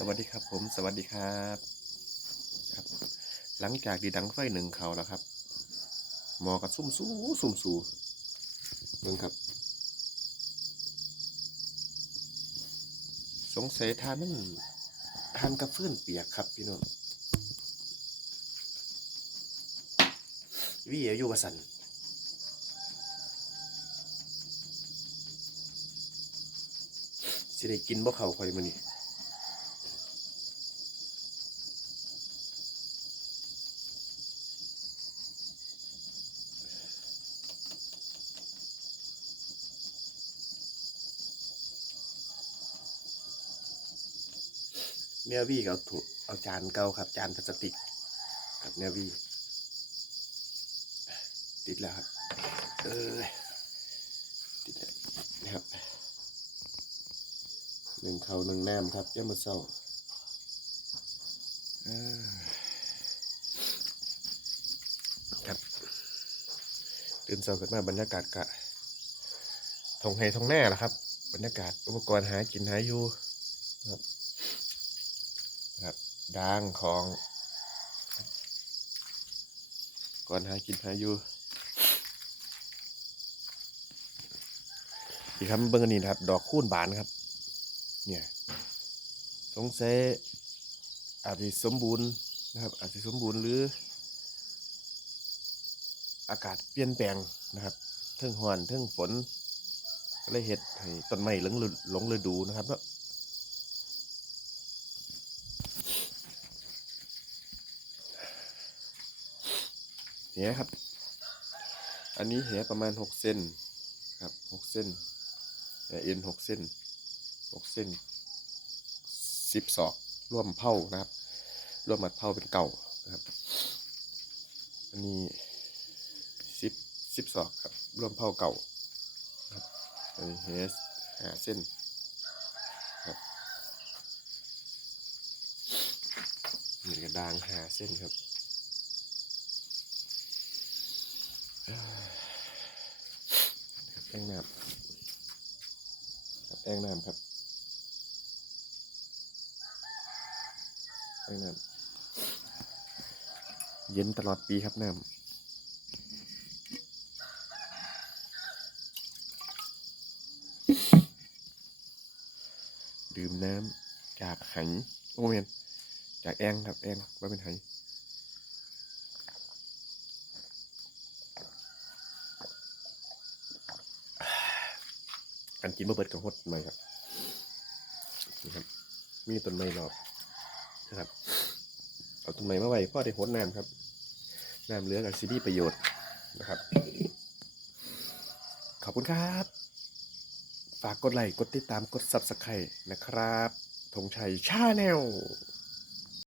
สวัสดีครับผมสวัสดีครับครับ หลังจากดีดังไฟหนึ่งเขาแล้วครับ หมอกับซุ่มสู้ซุ่มสู้เบิ่งครับ สงสัยทานมันทานกับเฟื่อนเปียกครับพี่น้องวิเออยู่กับสันสิได้กินบ่เขาคอยมานี่ เนื้อวี่เอาถุเอาจานเก่าครับ จานพลาสติกกับเนื้อวี่ติดแล้วครับ เออติดแล้วนะครับหนึ่งเขาหนึ่งน้ำครับย่ามาเศร้าครับตื่นเศร้าขึ้นมาบรรยากาศกะทงไฮทงแน่ละครับ บรรยากาศอุปกรณ์หากินหาอยู่ครับ ครับด่างของก่อนหากินหาอยู่อีกคำเบิ้อันนี้นะครับ ดอกคูนบานครับ เนี่ย สงสัยอาจจะสมบูรณ์นะครับ อาจจะสมบูรณ์หรือ อากาศเปลี่ยนแปลงนะครับเทิงหอนเทิงฝนก็เลยเห็ดให้ต้นไม้หลงหลงฤดูนะครับเนาะ แหครับ อันนี้แหประมาณหกเส้นครับหกเส้นแหเอ็นหกเส้นหกเส้นสิบศอกร่วมเผานะครับร่วมมัดเผาเป็นเก่านะครับ อันนี้สิบสิบศอกครับร่วมเผาเก่าครับอันนี้แหหาเส้นครับนี่กระดางหาเส้นครับ ครับ แป้งน้ำครับแป้งน้ำครับแป้งน้ำเย็นตลอดปีครับน้ำดื่มน้ำจากไหโอ้เมนจากแองครับแองว่าเป็นไห การกินบะเบิดกับหดใหม่ครับนี่ครับ มีต้นไม้รอบนะครับเอาต้นไม้มาไว้พ่อได้หดน้ำครับน้ำเหลือกับซีดีประโยชน์นะครับ ขอบคุณครับ ฝากกดไลค์กดติดตามกด subscribe นะครับธงชัยชาแนล